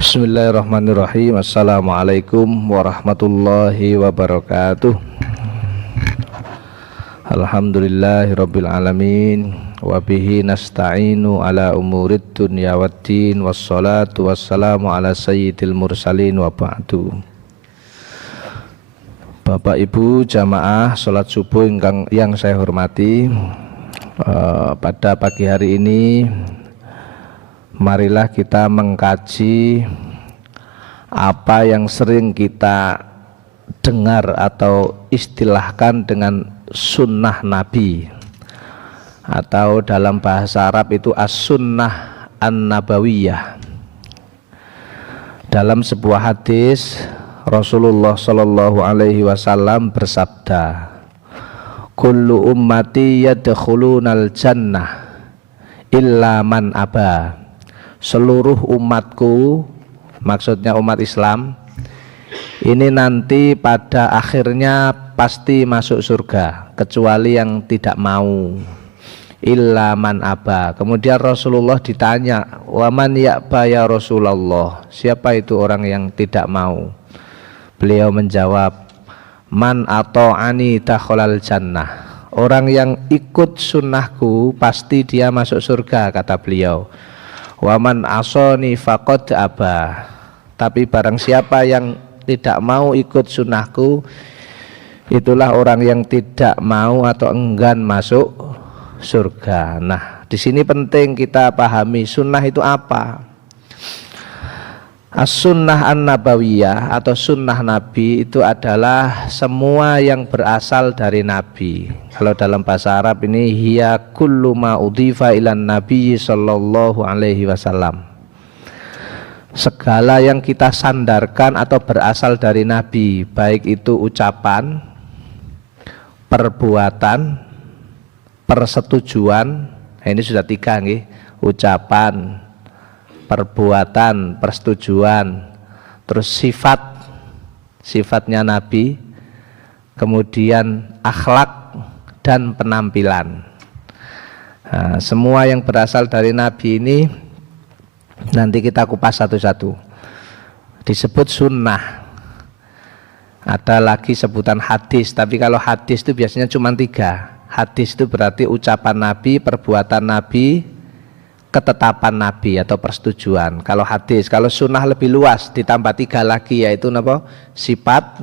Bismillahirrahmanirrahim. Assalamualaikum warahmatullahi wabarakatuh. Alhamdulillahirabbil alamin wa bihi nasta'inu ala umurid dunya waddin wassalatu wassalamu ala sayyidil mursalin wa ba'du. Bapak Ibu jamaah salat subuh yang saya hormati, pada pagi hari ini marilah kita mengkaji apa yang sering kita dengar atau istilahkan dengan sunnah Nabi, atau dalam bahasa Arab itu as-sunnah an-nabawiyah. Dalam sebuah hadis Rasulullah Shallallahu Alaihi Wasallam bersabda, kullu ummati yadkhulunal jannah illa man aba. Seluruh umatku, maksudnya umat Islam, ini nanti pada akhirnya pasti masuk surga kecuali yang tidak mau, illa man aba. Kemudian Rasulullah ditanya, waman ya'ba ya Rasulullah, siapa itu orang yang tidak mau? Beliau menjawab, man ata'ani dakhalal jannah. Orang yang ikut sunnahku pasti dia masuk surga, kata beliau. Waman asoni faqad aba. Tapi barang siapa yang tidak mau ikut sunnahku, itulah orang yang tidak mau atau enggan masuk surga. Nah, di sini penting kita pahami sunnah itu apa. As-sunnah an-nabawiyah atau sunnah Nabi itu adalah semua yang berasal dari Nabi. Kalau dalam bahasa Arab ini hiya kullu ma udhifa ilan Nabi sallallahu alaihi wasallam. Segala yang kita sandarkan atau berasal dari Nabi, baik itu ucapan, perbuatan, persetujuan. Nah, ini sudah tiga nih, ucapan, perbuatan, persetujuan, terus sifatnya Nabi, kemudian akhlak dan penampilan. Nah, semua yang berasal dari Nabi ini nanti kita kupas satu-satu. Disebut sunnah. Ada lagi sebutan hadis, tapi kalau hadis itu biasanya cuma tiga. Hadis itu berarti ucapan Nabi, perbuatan Nabi, ketetapan Nabi atau persetujuan. Kalau hadis, kalau sunnah lebih luas, ditambah tiga lagi, yaitu apa? Sifat,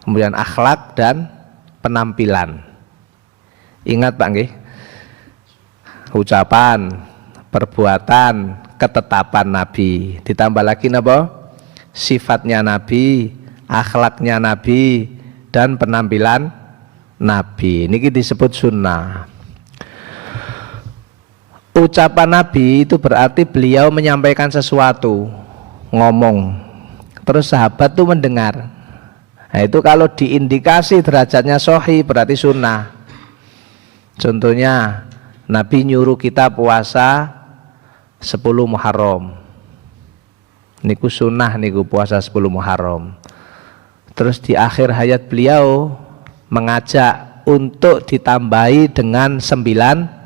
kemudian akhlak dan penampilan. Ingat Pak nggih? Ucapan, perbuatan, ketetapan Nabi, ditambah lagi apa? Sifatnya Nabi, akhlaknya Nabi, dan penampilan Nabi. Ini disebut sunnah. Ucapan Nabi itu berarti beliau menyampaikan sesuatu, ngomong, terus sahabat tuh mendengar. Nah, itu kalau diindikasi derajatnya sahih berarti sunnah. Contohnya Nabi nyuruh kita puasa 10 Muharram. Niku sunnah niku puasa 10 Muharram. Terus di akhir hayat beliau mengajak untuk ditambahi dengan 9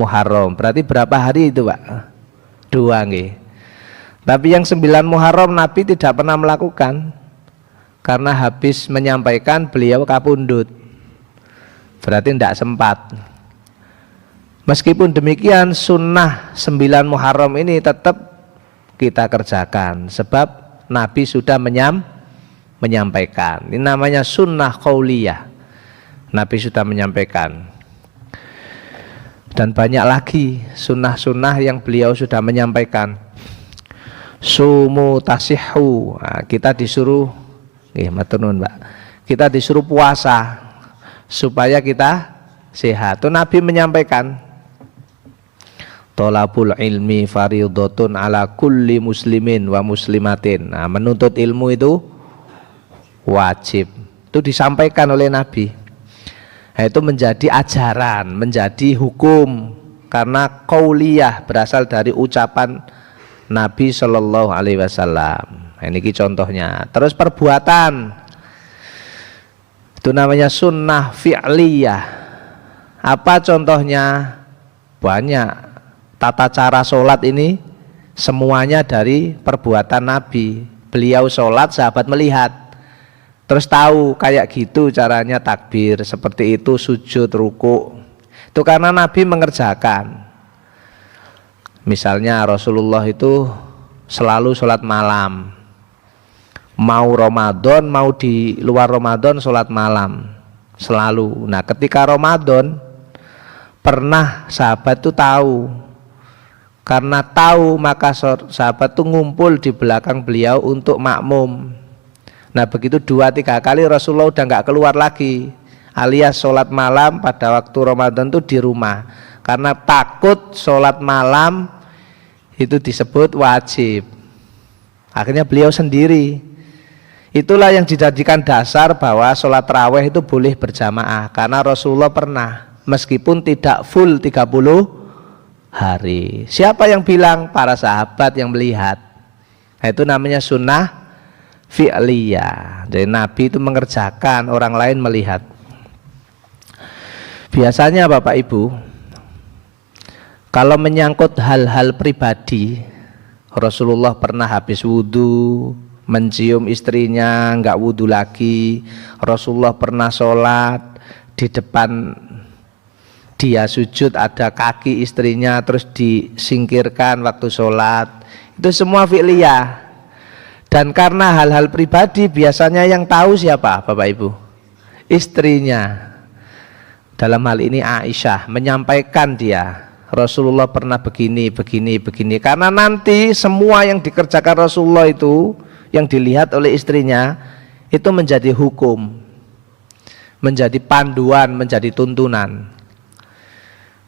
Muharram. Berarti berapa hari itu Pak? 2 nggih. Tapi yang 9 Muharram Nabi tidak pernah melakukan, karena habis menyampaikan beliau kapundhut. Berarti tidak sempat. Meskipun demikian sunnah 9 Muharram ini tetap kita kerjakan, sebab Nabi sudah menyampaikan. Ini namanya sunnah qauliyah. Nabi sudah menyampaikan. Dan banyak lagi sunnah-sunnah yang beliau sudah menyampaikan. Sumu tasihhu. Nah, kita disuruh, matur nuwun Pak. Kita disuruh puasa supaya kita sehat. Itu Nabi menyampaikan. Thalabul ilmi fardhatun ala kulli muslimin wa muslimatin. Nah, menuntut ilmu itu wajib. Itu disampaikan oleh Nabi. Nah, itu menjadi ajaran, menjadi hukum, karena qauliyah berasal dari ucapan Nabi Shallallahu Alaihi Wasallam. Nah, ini contohnya. Terus perbuatan itu namanya sunnah fi'liyah. Apa contohnya? Banyak. Tata cara sholat ini semuanya dari perbuatan Nabi. Beliau sholat, sahabat melihat, terus tahu kayak gitu caranya takbir, seperti itu sujud, ruku. Itu karena Nabi mengerjakan. Misalnya Rasulullah itu selalu sholat malam, mau Ramadan mau di luar Ramadan sholat malam selalu. Nah ketika Ramadan pernah sahabat itu tahu, karena tahu maka sahabat itu ngumpul di belakang beliau untuk makmum. Nah begitu 2-3 kali Rasulullah udah nggak keluar lagi, alias sholat malam pada waktu Ramadan itu di rumah, karena takut sholat malam itu disebut wajib. Akhirnya beliau sendiri. Itulah yang dijadikan dasar bahwa sholat tarawih itu boleh berjamaah, karena Rasulullah pernah, meskipun tidak full 30 hari. Siapa yang bilang? Para sahabat yang melihat. Nah, itu namanya sunnah fi'liyah. Jadi Nabi itu mengerjakan, orang lain melihat. Biasanya Bapak Ibu, kalau menyangkut hal-hal pribadi, Rasulullah pernah habis wudhu mencium istrinya, nggak wudhu lagi. Rasulullah pernah sholat, di depan dia sujud ada kaki istrinya terus disingkirkan waktu sholat. Itu semua fi'liyah. Dan karena hal-hal pribadi biasanya yang tahu siapa Bapak Ibu? Istrinya. Dalam hal ini Aisyah menyampaikan dia, Rasulullah pernah begini, begini, begini. Karena nanti semua yang dikerjakan Rasulullah itu yang dilihat oleh istrinya itu menjadi hukum, menjadi panduan, menjadi tuntunan.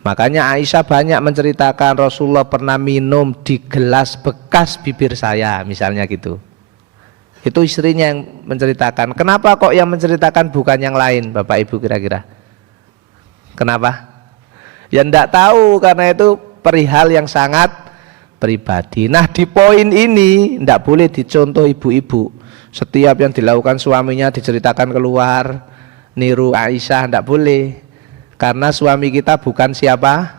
Makanya Aisyah banyak menceritakan Rasulullah pernah minum di gelas bekas bibir saya, misalnya gitu. Itu istrinya yang menceritakan. Kenapa kok yang menceritakan bukan yang lain Bapak Ibu kira-kira? Kenapa? Ya enggak tahu, karena itu perihal yang sangat pribadi. Nah di poin ini enggak boleh dicontoh ibu-ibu. Setiap yang dilakukan suaminya diceritakan keluar, niru Aisyah, enggak boleh. Karena suami kita bukan siapa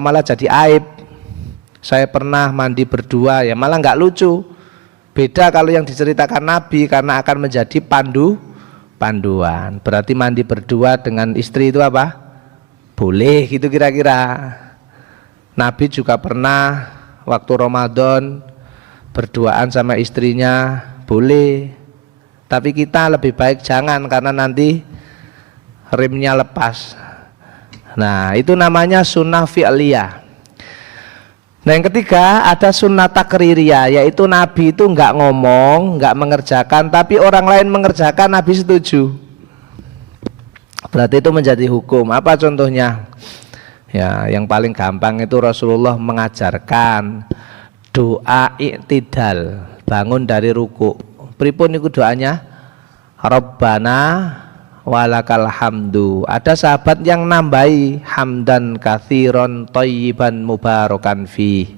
malah jadi aib. Saya pernah mandi berdua, ya malah enggak lucu. Beda kalau yang diceritakan Nabi, karena akan menjadi panduan. Berarti mandi berdua dengan istri itu apa? Boleh gitu kira-kira. Nabi juga pernah waktu Ramadan berduaan sama istrinya, boleh. Tapi kita lebih baik jangan, karena nanti remnya lepas. Nah itu namanya sunnah fi'liyah. Nah yang ketiga ada sunnah takririyah, yaitu Nabi itu enggak ngomong, enggak mengerjakan, tapi orang lain mengerjakan, Nabi setuju. Berarti itu menjadi hukum. Apa contohnya? Ya, yang paling gampang itu Rasulullah mengajarkan doa i'tidal, bangun dari ruku. Pripun niku doanya? Rabbana walakal hamdu. Ada sahabat yang nambahi hamdan katsiron thayyiban mubarakan fi.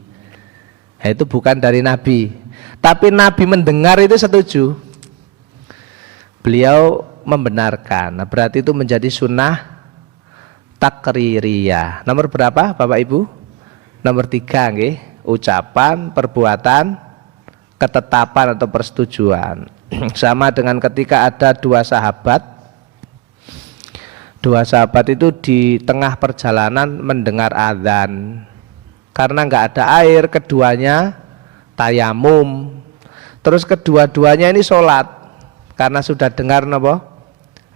Nah, itu bukan dari Nabi, tapi Nabi mendengar itu setuju. Beliau membenarkan. Nah, berarti itu menjadi sunnah takririyah. Nomor berapa Bapak Ibu? Nomor 3 nggih. Ucapan, perbuatan, ketetapan atau persetujuan. Sama dengan ketika ada dua sahabat itu di tengah perjalanan mendengar azan. Karena nggak ada air, keduanya tayamum. Terus kedua-duanya ini sholat karena sudah dengar napa?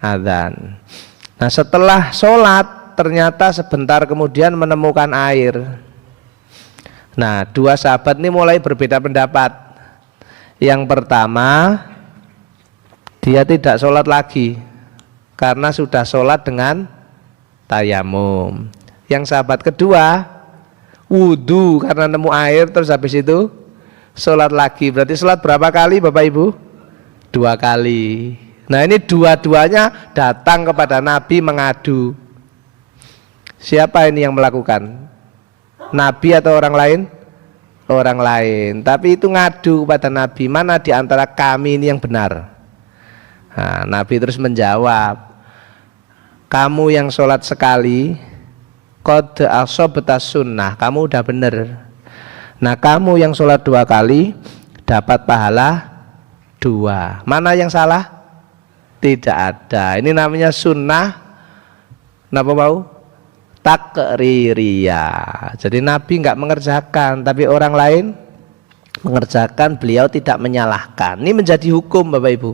Azan. Nah setelah sholat ternyata sebentar kemudian menemukan air. Nah dua sahabat ini mulai berbeda pendapat. Yang pertama, dia tidak sholat lagi karena sudah sholat dengan tayamum. Yang sahabat kedua wudhu karena nemu air, terus habis itu sholat lagi. Berarti sholat berapa kali Bapak Ibu? 2 kali. Nah ini dua-duanya datang kepada Nabi mengadu. Siapa ini yang melakukan? Nabi atau orang lain? Orang lain. Tapi itu ngadu kepada Nabi, mana di antara kami ini yang benar? Nah, Nabi terus menjawab, kamu yang sholat sekali, qad asobta sunnah, kamu udah benar. Nah kamu yang sholat 2 kali dapat pahala 2. Mana yang salah? Tidak ada. Ini namanya sunnah. Napa mau? Takririyah. Jadi Nabi nggak mengerjakan, tapi orang lain mengerjakan, beliau tidak menyalahkan. Ini menjadi hukum Bapak Ibu.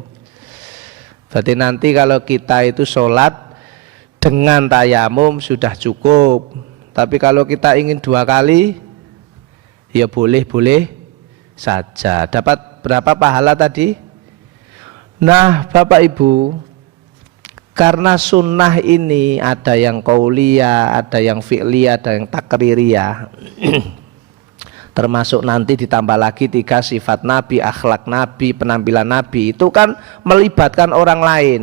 Berarti nanti kalau kita itu sholat dengan tayamum sudah cukup. Tapi kalau kita ingin 2 kali, ya boleh-boleh saja. Dapat berapa pahala tadi? Nah Bapak Ibu, karena sunnah ini ada yang qauliyah, ada yang fi'liyah, ada yang takririyah. Termasuk nanti ditambah lagi 3 sifat Nabi, akhlak Nabi, penampilan Nabi. Itu kan melibatkan orang lain.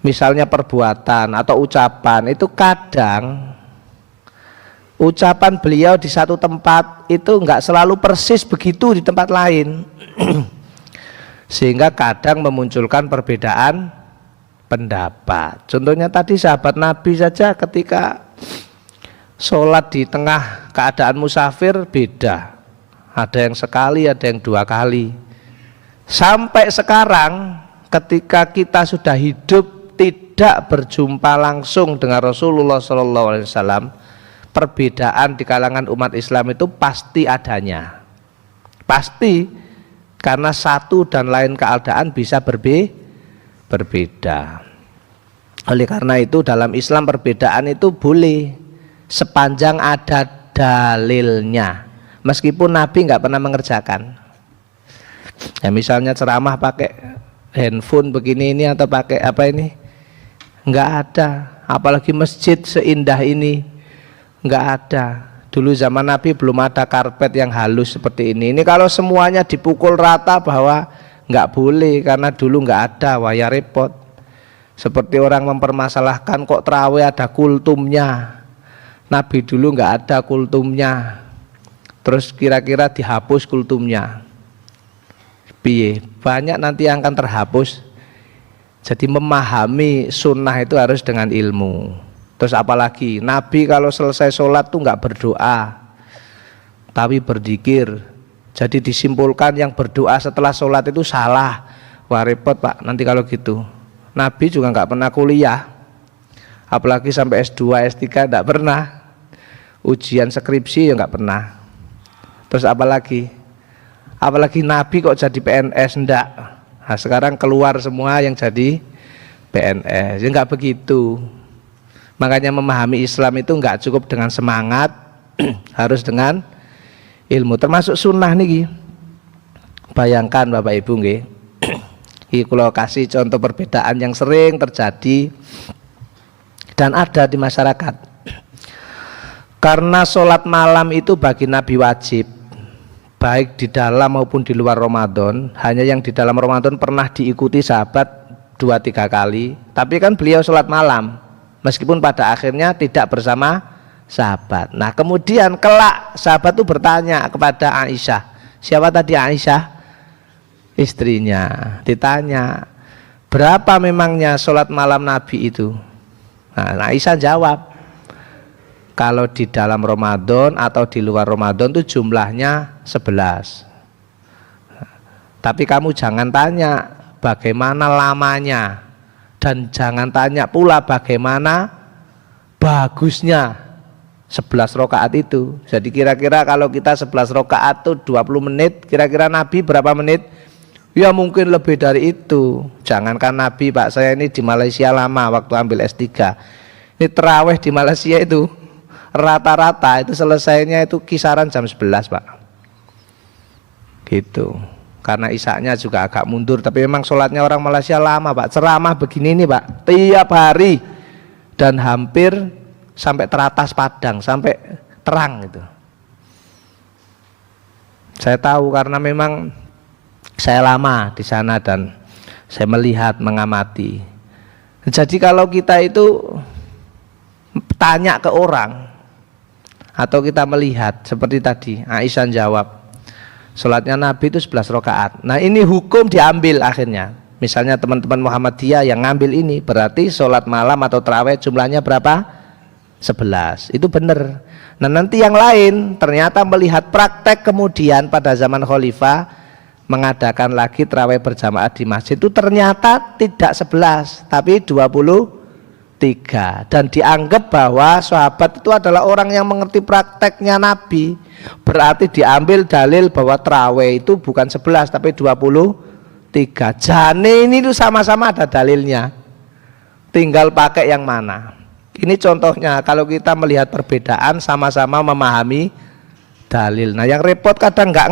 Misalnya perbuatan atau ucapan, itu kadang ucapan beliau di satu tempat itu enggak selalu persis begitu di tempat lain. Sehingga kadang memunculkan perbedaan pendapat. Contohnya tadi sahabat Nabi saja ketika sholat di tengah keadaan musafir beda. Ada yang sekali, ada yang 2 kali. Sampai sekarang ketika kita sudah hidup tidak berjumpa langsung dengan Rasulullah SAW, perbedaan di kalangan umat Islam itu pasti adanya. Pasti, karena satu dan lain keadaan bisa berbeda. Oleh karena itu dalam Islam perbedaan itu boleh sepanjang ada dalilnya, meskipun Nabi nggak pernah mengerjakan. Ya misalnya ceramah pakai handphone begini ini atau pakai apa ini, nggak ada. Apalagi masjid seindah ini, nggak ada. Dulu zaman Nabi belum ada karpet yang halus seperti ini. Ini kalau semuanya dipukul rata bahwa nggak boleh karena dulu nggak ada, wah ya repot. Seperti orang mempermasalahkan kok terawih ada kultumnya. Nabi dulu nggak ada kultumnya, terus kira-kira dihapus kultumnya. Piye? Banyak nanti yang akan terhapus. Jadi memahami sunnah itu harus dengan ilmu. Terus apalagi Nabi kalau selesai sholat tuh nggak berdoa, tapi berzikir. Jadi disimpulkan yang berdoa setelah sholat itu salah. Wah repot Pak nanti kalau gitu. Nabi juga nggak pernah kuliah, apalagi sampai S2, S3 nggak pernah. Ujian skripsi ya nggak pernah. Terus apalagi Nabi kok jadi PNS enggak. Nah, sekarang keluar semua yang jadi PNS. Ya nggak begitu. Makanya memahami Islam itu nggak cukup dengan semangat, harus dengan ilmu. Termasuk sunnah nih. Bayangkan Bapak Ibu nggih. Iki kula kasih contoh perbedaan yang sering terjadi dan ada di masyarakat. Karena sholat malam itu bagi Nabi wajib, baik di dalam maupun di luar Ramadan. Hanya yang di dalam Ramadan pernah diikuti sahabat 2-3 kali. Tapi kan beliau sholat malam, meskipun pada akhirnya tidak bersama sahabat. Nah kemudian kelak sahabat itu bertanya kepada Aisyah. Siapa tadi Aisyah? Istrinya. Ditanya, berapa memangnya sholat malam Nabi itu? Nah Aisyah jawab, kalau di dalam Ramadan atau di luar Ramadan itu jumlahnya 11. Tapi kamu jangan tanya bagaimana lamanya, dan jangan tanya pula bagaimana bagusnya 11 rakaat itu. Jadi kira-kira kalau kita 11 rakaat itu 20 menit, kira-kira Nabi berapa menit? Ya mungkin lebih dari itu. Jangankan Nabi Pak, saya ini di Malaysia lama waktu ambil S3. Ini terawih di Malaysia itu rata-rata itu selesainya itu kisaran jam 11 Pak. Gitu. Karena isaknya juga agak mundur, tapi memang sholatnya orang Malaysia lama Pak. Ceramah begini nih Pak, tiap hari dan hampir sampai teratas Padang, sampai terang gitu. Saya tahu karena memang saya lama di sana dan saya melihat, mengamati. Jadi kalau kita itu tanya ke orang atau kita melihat seperti tadi Aisyah jawab, sholatnya Nabi itu 11 rakaat. Nah ini hukum diambil akhirnya. Misalnya teman-teman Muhammadiyah yang ngambil ini, berarti sholat malam atau tarawih jumlahnya berapa? 11. Itu benar. Nah nanti yang lain ternyata melihat praktek kemudian pada zaman khalifah mengadakan lagi tarawih berjamaah di masjid itu ternyata tidak 11 tapi 23, dan dianggap bahwa sahabat itu adalah orang yang mengerti prakteknya Nabi. Berarti diambil dalil bahwa tarawih itu bukan 11 tapi 23. Jane ini tuh sama-sama ada dalilnya, tinggal pakai yang mana. Ini contohnya kalau kita melihat perbedaan sama-sama memahami dalil. Nah yang repot kadang nggak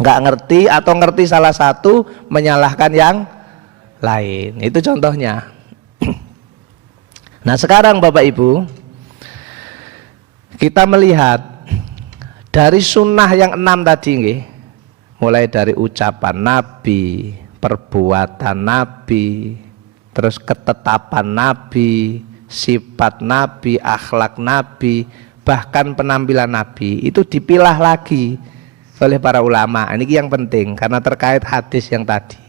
ngerti atau ngerti salah satu menyalahkan yang lain. Itu contohnya. Nah sekarang Bapak Ibu, kita melihat dari sunnah yang 6 tadi nggih, mulai dari ucapan Nabi, perbuatan Nabi, terus ketetapan Nabi, sifat Nabi, akhlak Nabi, bahkan penampilan Nabi itu dipilah lagi oleh para ulama. Ini yang penting karena terkait hadis yang tadi,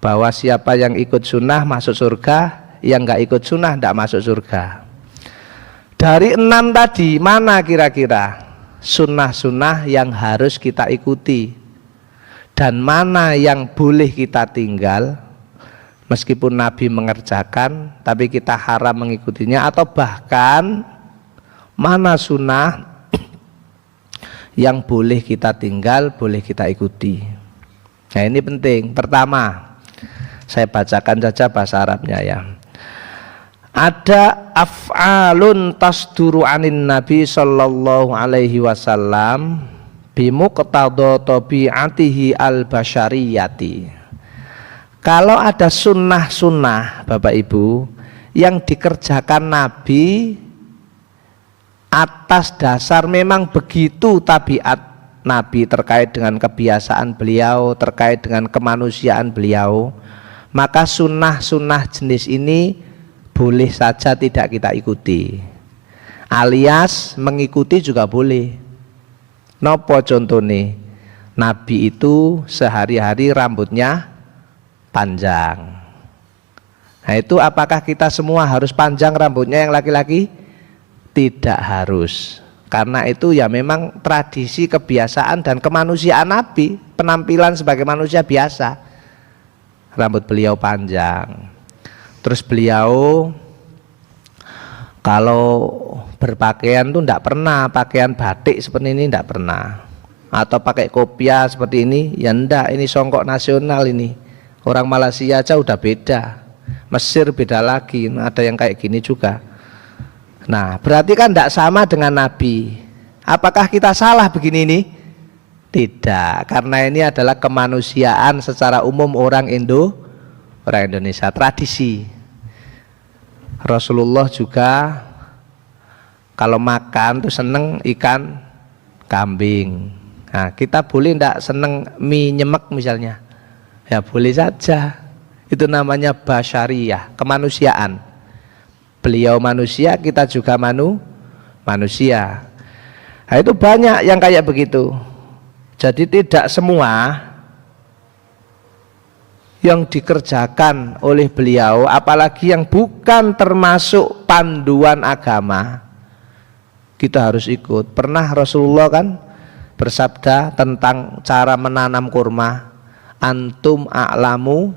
bahwa siapa yang ikut sunnah masuk surga, yang nggak ikut sunnah tidak masuk surga. Dari 6 tadi mana kira-kira sunnah-sunnah yang harus kita ikuti dan mana yang boleh kita tinggal meskipun Nabi mengerjakan tapi kita haram mengikutinya, atau bahkan mana sunnah yang boleh kita tinggal, boleh kita ikuti. Nah ini penting. Pertama, saya bacakan saja bahasa Arabnya ya. Ada af'alun tasduru anin Nabi sallallahu alaihi wasallam bimuqtadha tabi'atihi al-basyariyati. Kalau ada sunnah-sunnah Bapak Ibu yang dikerjakan Nabi atas dasar memang begitu tabiat Nabi terkait dengan kebiasaan beliau, terkait dengan kemanusiaan beliau, maka sunnah-sunnah jenis ini boleh saja tidak kita ikuti, alias mengikuti juga boleh. Nopo contohnya, Nabi itu sehari-hari rambutnya panjang. Nah itu apakah kita semua harus panjang rambutnya yang laki-laki? Tidak harus, karena itu ya memang tradisi, kebiasaan dan kemanusiaan Nabi, penampilan sebagai manusia biasa. Rambut beliau panjang. Terus beliau kalau berpakaian tuh tidak pernah pakaian batik seperti ini, tidak pernah. Atau pakai kopiah seperti ini, ya enggak, ini songkok nasional ini. Orang Malaysia aja udah beda, Mesir beda lagi, ada yang kayak gini juga. Nah berarti kan tidak sama dengan Nabi. Apakah kita salah begini ini? Tidak, karena ini adalah kemanusiaan secara umum orang Indonesia, tradisi. Rasulullah juga kalau makan tuh seneng ikan kambing. Nah kita boleh tidak seneng mie nyemek misalnya? Ya boleh saja. Itu namanya basyariyah, kemanusiaan. Beliau manusia, kita juga manusia. Nah, itu banyak yang kayak begitu. Jadi tidak semua yang dikerjakan oleh beliau, apalagi yang bukan termasuk panduan agama, kita harus ikut. Pernah Rasulullah kan bersabda tentang cara menanam kurma, antum a'lamu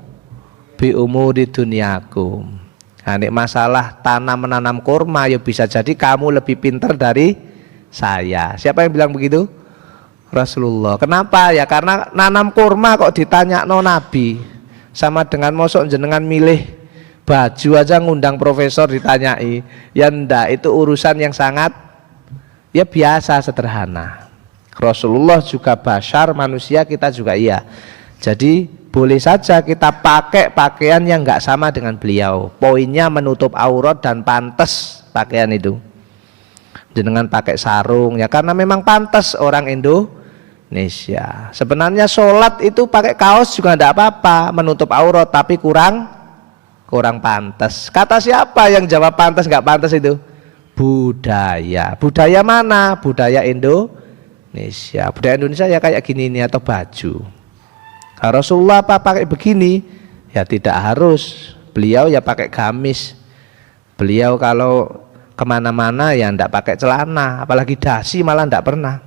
bi umuri dunyakum. Nah, ini masalah tanam menanam kurma, ya bisa jadi kamu lebih pintar dari saya. Siapa yang bilang begitu? Rasulullah. Kenapa? Ya karena nanam kurma kok ditanya no Nabi. Sama dengan mosok jenengan milih baju aja ngundang profesor ditanyai. Ya ndak, itu urusan yang sangat ya biasa, sederhana. Rasulullah juga basyar, manusia, kita juga iya. Jadi boleh saja kita pakai pakaian yang nggak sama dengan beliau. Poinnya menutup aurat dan pantas pakaian itu. Jenengan pakai sarung ya karena memang pantas orang Indonesia. Sebenarnya sholat itu pakai kaos juga tidak apa-apa, menutup aurat, tapi kurang pantas. Kata siapa yang jawab pantas nggak pantas itu? Budaya. Budaya mana? Budaya Indonesia. Budaya Indonesia ya kayak gini nih, atau baju. Nah, Rasulullah apa pakai begini? Ya tidak harus. Beliau ya pakai gamis. Beliau kalau kemana-mana ya ndak pakai celana, apalagi dasi malah ndak pernah.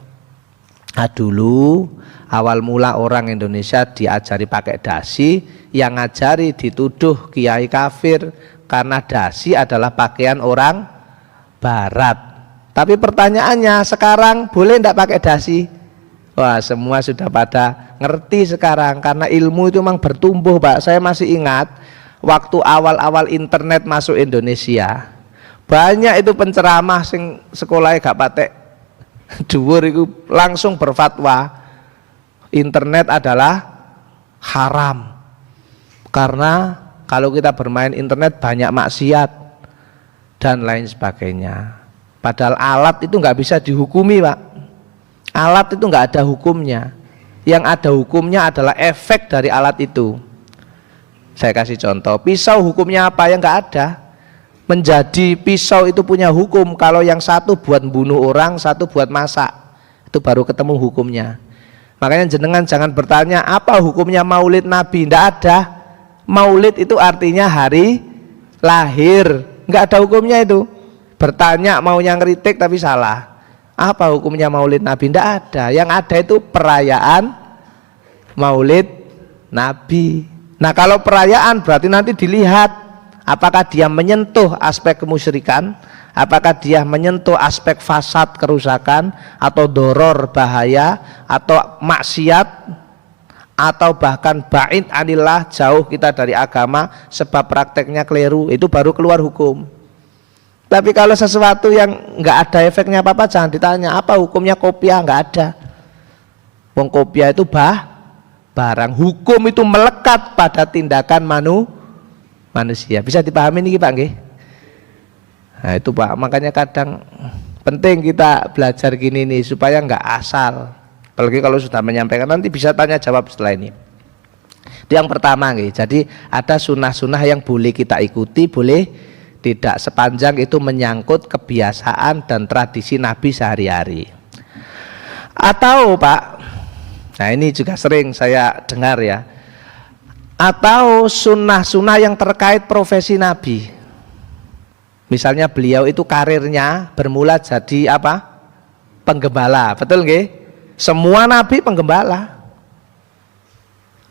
Nah, dulu awal mula orang Indonesia diajari pakai dasi, yang ngajari dituduh kiai kafir karena dasi adalah pakaian orang barat. Tapi pertanyaannya sekarang boleh ndak pakai dasi? Wah, semua sudah pada ngerti sekarang karena ilmu itu memang bertumbuh, Pak. Saya masih ingat waktu awal-awal internet masuk Indonesia, banyak itu penceramah sing sekolahnya gak patek dhuwur itu langsung berfatwa internet adalah haram karena kalau kita bermain internet banyak maksiat dan lain sebagainya. Padahal alat itu nggak bisa dihukumi, Pak. Alat itu nggak ada hukumnya. Yang ada hukumnya adalah efek dari alat itu. Saya kasih contoh, pisau hukumnya apa? Yang nggak ada. Menjadi pisau itu punya hukum kalau yang satu buat bunuh orang, satu buat masak. Itu baru ketemu hukumnya. Makanya jenengan jangan bertanya apa hukumnya maulid Nabi, tidak ada. Maulid itu artinya hari lahir, nggak ada hukumnya itu. Bertanya maunya ngeritik tapi salah. Apa hukumnya maulid Nabi? Tidak ada. Yang ada itu perayaan maulid Nabi. Nah, kalau perayaan berarti nanti dilihat apakah dia menyentuh aspek kemusyrikan, apakah dia menyentuh aspek fasad kerusakan, atau doror bahaya, atau maksiat, atau bahkan ba'id anillah, jauh kita dari agama sebab prakteknya keliru, itu baru keluar hukum. Tapi kalau sesuatu yang nggak ada efeknya apa-apa, jangan ditanya apa hukumnya kopiah, nggak ada. Wong kopiah itu barang, hukum itu melekat pada tindakan manusia. Bisa dipahami nih Pak nggih? Nah itu Pak, makanya kadang penting kita belajar gini nih supaya nggak asal. Apalagi kalau sudah menyampaikan nanti bisa tanya jawab setelah ini. Itu yang pertama nggih. Jadi ada sunnah-sunnah yang boleh kita ikuti, boleh tidak sepanjang itu menyangkut kebiasaan dan tradisi Nabi sehari-hari. Atau Pak, nah ini juga sering saya dengar ya, atau sunnah-sunnah yang terkait profesi Nabi. Misalnya beliau itu karirnya bermula jadi apa? Penggembala, betul nggih? Semua Nabi penggembala.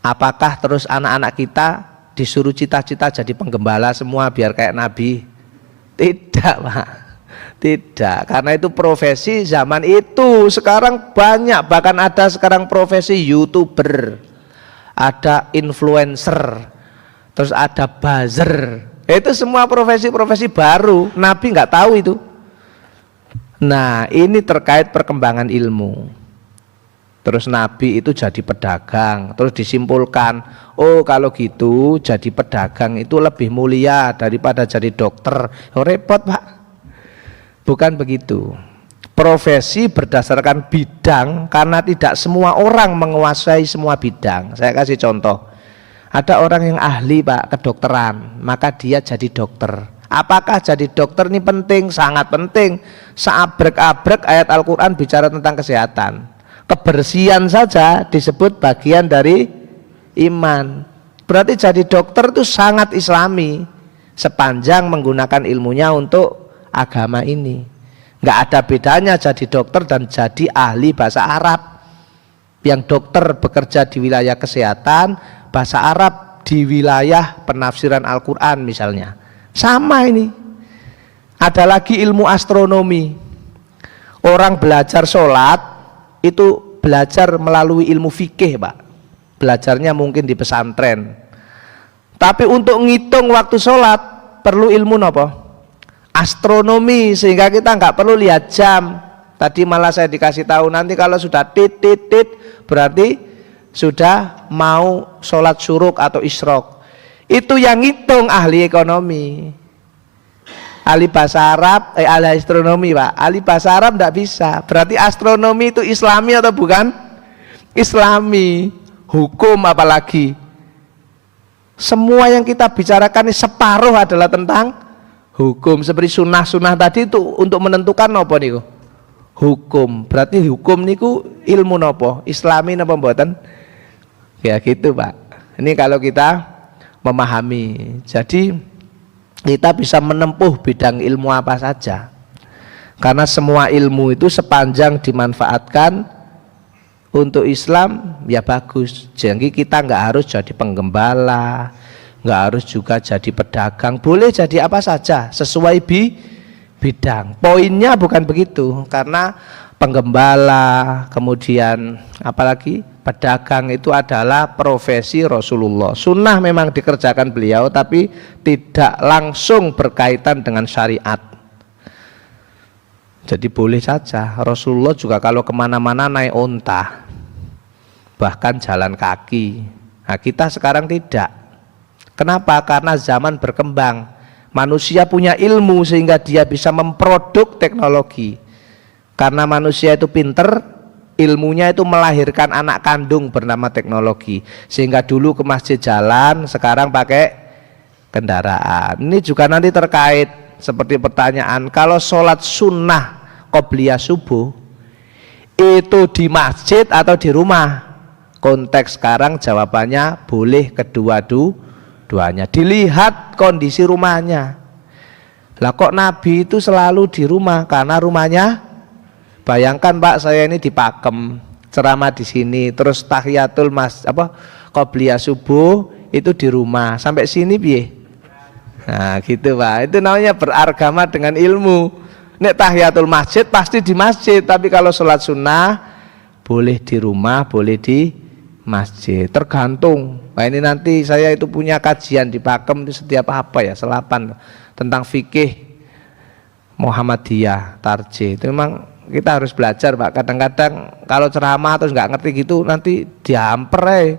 Apakah terus anak-anak kita disuruh cita-cita jadi penggembala semua biar kayak Nabi? Tidak Pak, tidak, karena itu profesi zaman itu. Sekarang banyak, bahkan ada sekarang profesi YouTuber, ada influencer, terus ada buzzer. Itu semua profesi-profesi baru, Nabi nggak tahu itu. Nah ini terkait perkembangan ilmu. Terus Nabi itu jadi pedagang, terus disimpulkan, oh kalau gitu jadi pedagang itu lebih mulia daripada jadi dokter. Oh, repot Pak. Bukan begitu. Profesi berdasarkan bidang, karena tidak semua orang menguasai semua bidang. Saya kasih contoh. Ada orang yang ahli Pak kedokteran, maka dia jadi dokter. Apakah jadi dokter ini penting? Sangat penting. Seabrek-abrek ayat Al-Quran bicara tentang kesehatan. Kebersihan saja disebut bagian dari iman. Berarti jadi dokter itu sangat islami sepanjang menggunakan ilmunya untuk agama ini. Nggak ada bedanya jadi dokter dan jadi ahli bahasa Arab. Yang dokter bekerja di wilayah kesehatan, bahasa Arab di wilayah penafsiran Al-Quran misalnya. Sama ini. Ada lagi ilmu astronomi. Orang belajar sholat itu belajar melalui ilmu fikih Pak. Belajarnya mungkin di pesantren. Tapi untuk ngitung waktu sholat perlu ilmu apa? Astronomi, sehingga kita nggak perlu lihat jam. Tadi malah saya dikasih tahu nanti kalau sudah tit berarti sudah mau sholat syuruk atau isyrok. Itu yang ngitung ahli ekonomi. Ahli bahasa Arab, ahli astronomi Pak. Ahli bahasa Arab tidak bisa. Berarti astronomi itu islami atau bukan? Islami. Hukum apalagi. Semua yang kita bicarakan ini separuh adalah tentang hukum. Seperti sunnah-sunnah tadi itu untuk menentukan apa nih? Hukum. Berarti hukum niku ilmu nopo? Islami napa mboten? Ya gitu Pak. Ini kalau kita memahami. Jadi kita bisa menempuh bidang ilmu apa saja. Karena semua ilmu itu sepanjang dimanfaatkan untuk Islam ya bagus. Jadi kita nggak harus jadi penggembala, nggak harus juga jadi pedagang, boleh jadi apa saja sesuai bidang. Poinnya bukan begitu, karena penggembala, kemudian apalagi pedagang itu adalah profesi Rasulullah. Sunnah memang dikerjakan beliau, tapi tidak langsung berkaitan dengan syariat. Jadi boleh saja. Rasulullah juga kalau kemana-mana naik onta, bahkan jalan kaki. Nah, kita sekarang tidak. Kenapa? Karena zaman berkembang, manusia punya ilmu sehingga dia bisa memproduk teknologi. Karena manusia itu pinter, ilmunya itu melahirkan anak kandung bernama teknologi. Sehingga dulu ke masjid jalan, sekarang pakai kendaraan. Ini juga nanti terkait seperti pertanyaan, kalau sholat sunnah qobliyah subuh itu di masjid atau di rumah? Konteks sekarang jawabannya boleh kedua-duanya. Dilihat kondisi rumahnya. Lah kok Nabi itu selalu di rumah? Karena rumahnya, bayangkan Pak, saya ini di Pakem, ceramah di sini, terus tahiyatul qobliyah subuh itu di rumah. Sampai sini piye? Nah, gitu Pak. Itu namanya beragama dengan ilmu. Nek tahiyatul masjid pasti di masjid, tapi kalau sholat sunnah boleh di rumah, boleh di masjid, tergantung. Nah, ini nanti saya itu punya kajian di Pakem itu setiap apa ya, selapan tentang fikih Muhammadiyah Tarji. Itu memang kita harus belajar Pak. Kadang-kadang kalau ceramah terus nggak ngerti gitu nanti diamper.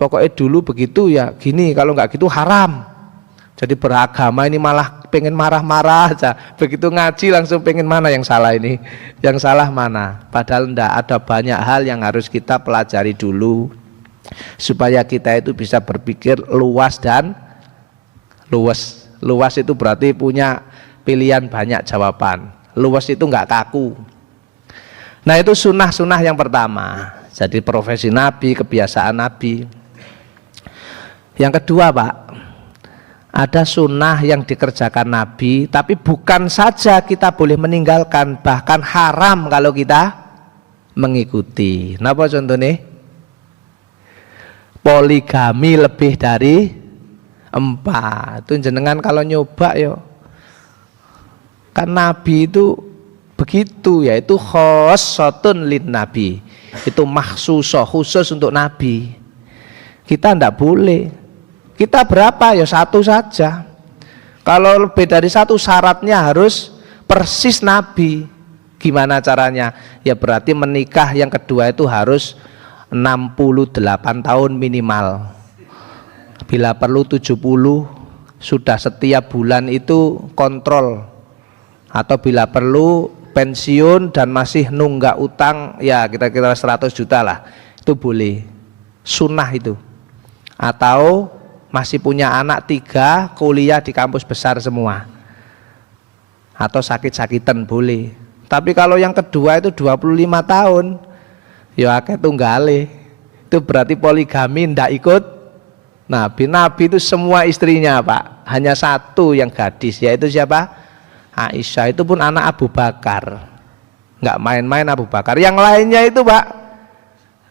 Pokoknya dulu begitu ya gini, kalau nggak gitu haram. Jadi beragama ini malah pengen marah-marah aja. Begitu ngaji langsung pengen mana yang salah ini, yang salah mana. Padahal enggak, ada banyak hal yang harus kita pelajari dulu supaya kita itu bisa berpikir luas dan luas. Luas itu berarti punya pilihan banyak jawaban. Luas itu enggak kaku. Nah itu sunnah-sunnah yang pertama. Jadi profesi Nabi, kebiasaan Nabi. Yang kedua Pak, ada sunnah yang dikerjakan Nabi, tapi bukan saja kita boleh meninggalkan, bahkan haram kalau kita mengikuti. Napa contohnya? Poligami lebih dari 4. Itu jenengan kalau nyoba yo, kan Nabi itu begitu, yaitu khossatun lin Nabi. Itu makhsusah, khusus untuk Nabi. Kita ndak boleh. Kita berapa ya, 1 saja. Kalau lebih dari 1 syaratnya harus persis Nabi. Gimana caranya? Ya berarti menikah yang kedua itu harus 68 tahun minimal. Bila perlu 70, sudah setiap bulan itu kontrol. Atau bila perlu pensiun dan masih nunggak utang ya kira-kira 100 juta lah. Itu boleh. Sunnah itu. Atau masih punya anak 3, kuliah di kampus besar semua, atau sakit-sakitan boleh. Tapi kalau yang kedua itu 25 tahun ya akeh tunggale, itu berarti poligami ndak ikut Nabi. Nabi itu semua istrinya Pak, hanya 1 yang gadis, yaitu siapa? Aisyah. Itu pun anak Abu Bakar, nggak main-main Abu Bakar. Yang lainnya itu Pak,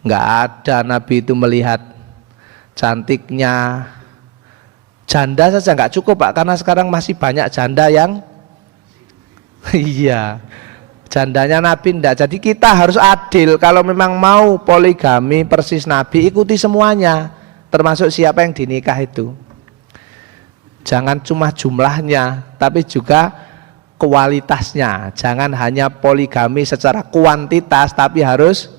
nggak ada Nabi itu melihat cantiknya. Janda saja nggak cukup Pak, karena sekarang masih banyak janda yang iya, jandanya Nabi enggak. Jadi kita harus adil. Kalau memang mau poligami persis Nabi, ikuti semuanya, termasuk siapa yang dinikah itu. Jangan cuma jumlahnya, tapi juga kualitasnya. Jangan hanya poligami secara kuantitas, tapi harus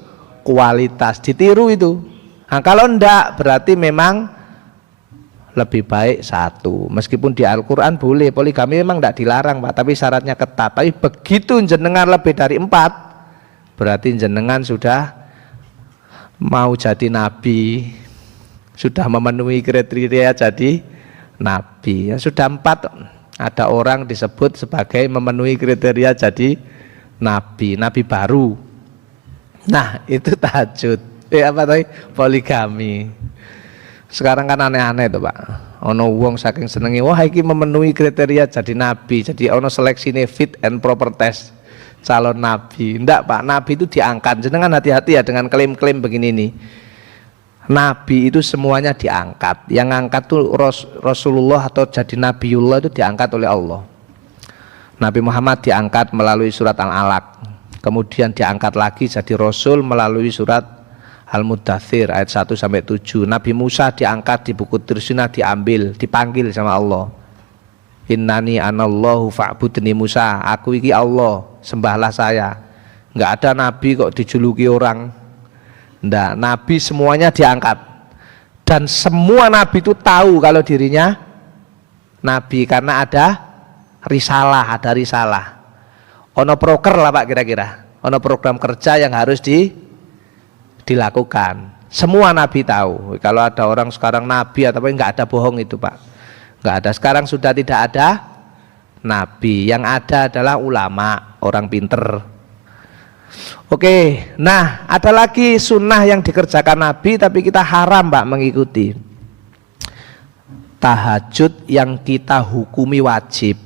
kualitas. Ditiru itu. Nah, kalau enggak berarti memang lebih baik 1. Meskipun di Al-Quran boleh poligami, memang tidak dilarang Pak, tapi syaratnya ketat. Tapi begitu jenengan lebih dari 4, berarti jenengan sudah mau jadi Nabi, sudah memenuhi kriteria jadi Nabi. Ya, sudah 4, ada orang disebut sebagai memenuhi kriteria jadi Nabi, Nabi baru. Nah itu tahajud, apa tadi? Poligami. Sekarang kan aneh-aneh tuh Pak, Ono wong saking senenge, wah iki memenuhi kriteria jadi nabi, jadi ono seleksine fit and proper test calon nabi. Ndak Pak, nabi itu diangkat. Jenengan hati-hati ya dengan klaim-klaim begini nih. Nabi itu semuanya diangkat. Yang angkat tuh Rasulullah atau jadi nabiullah itu diangkat oleh Allah. Nabi Muhammad diangkat melalui surat Al-Alaq. Kemudian diangkat lagi jadi rasul melalui surat Al-Muddathir ayat 1 sampai 7. Nabi Musa diangkat di buku Trisina, diambil, dipanggil sama Allah. Innani anallahu fa'budni Musa, aku iki Allah, sembahlah saya. Enggak ada nabi kok dijuluki orang. Enggak, nabi semuanya diangkat. Dan semua nabi itu tahu kalau dirinya nabi karena ada risalah, ada risalah. Ono proker lah Pak kira-kira. Ono program kerja yang harus dilakukan. Semua nabi tahu. Kalau ada orang sekarang nabi atau enggak ada, bohong itu Pak. Enggak ada. Sekarang sudah tidak ada nabi. Yang ada adalah ulama, orang pinter. Oke, nah ada lagi sunnah yang dikerjakan nabi tapi kita haram Pak mengikuti. Tahajud yang kita hukumi wajib.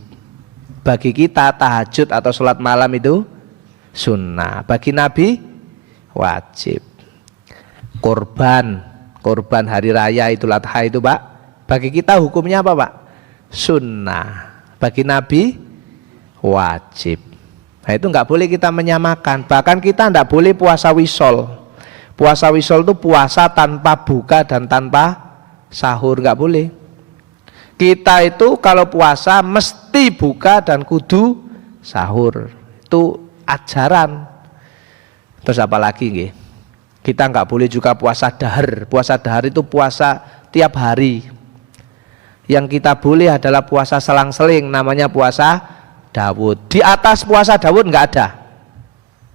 Bagi kita tahajud atau sholat malam itu sunnah. Bagi nabi wajib. Korban hari raya Idul Adha itu Pak, bagi kita hukumnya apa Pak? Sunnah. Bagi nabi wajib. Nah itu nggak boleh kita menyamakan. Bahkan kita nggak boleh puasa wisol. Puasa wisol itu puasa tanpa buka dan tanpa sahur, nggak boleh. Kita itu kalau puasa mesti buka dan kudu sahur. Itu ajaran. Terus apa lagi nggih? Kita nggak boleh juga puasa dahar. Puasa dahar itu puasa tiap hari. Yang kita boleh adalah puasa selang-seling, namanya puasa Daud. Di atas puasa Daud nggak ada.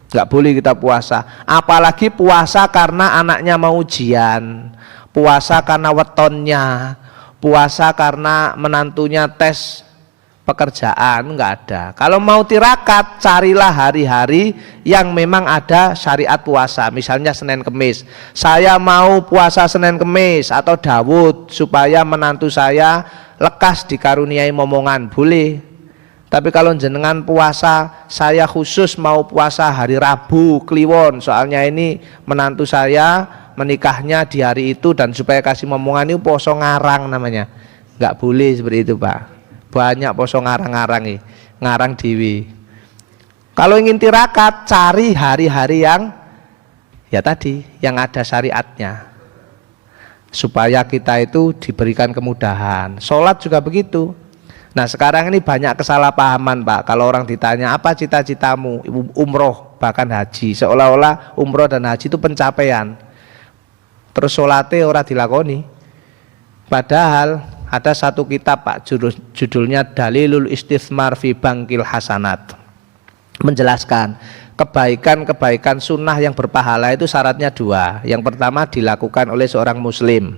Nggak boleh kita puasa. Apalagi puasa karena anaknya mau ujian, puasa karena wetonnya, puasa karena menantunya tes pekerjaan, nggak ada. Kalau mau tirakat, carilah hari-hari yang memang ada syariat puasa. Misalnya Senin Kemis, saya mau puasa Senin Kemis atau Daud supaya menantu saya lekas dikaruniai momongan, boleh. Tapi kalau jenengan puasa, saya khusus mau puasa hari Rabu Kliwon, soalnya ini menantu saya menikahnya di hari itu dan supaya kasih momongan itu poso ngarang namanya. Nggak boleh seperti itu Pak. Banyak poso ngarang-ngarang nih, ngarang dewi. Kalau ingin tirakat, cari hari-hari yang ya tadi, yang ada syariatnya, supaya kita itu diberikan kemudahan. Sholat juga begitu. Nah sekarang ini banyak kesalahpahaman Pak. Kalau orang ditanya apa cita-citamu, umroh bahkan haji, seolah-olah umroh dan haji itu pencapaian. Terus sholatnya orang dilakoni. Padahal ada satu kitab Pak, judulnya Dalilul Istithmar fi Bangkil Hasanat, menjelaskan kebaikan-kebaikan sunnah yang berpahala itu syaratnya dua. Yang pertama dilakukan oleh seorang muslim.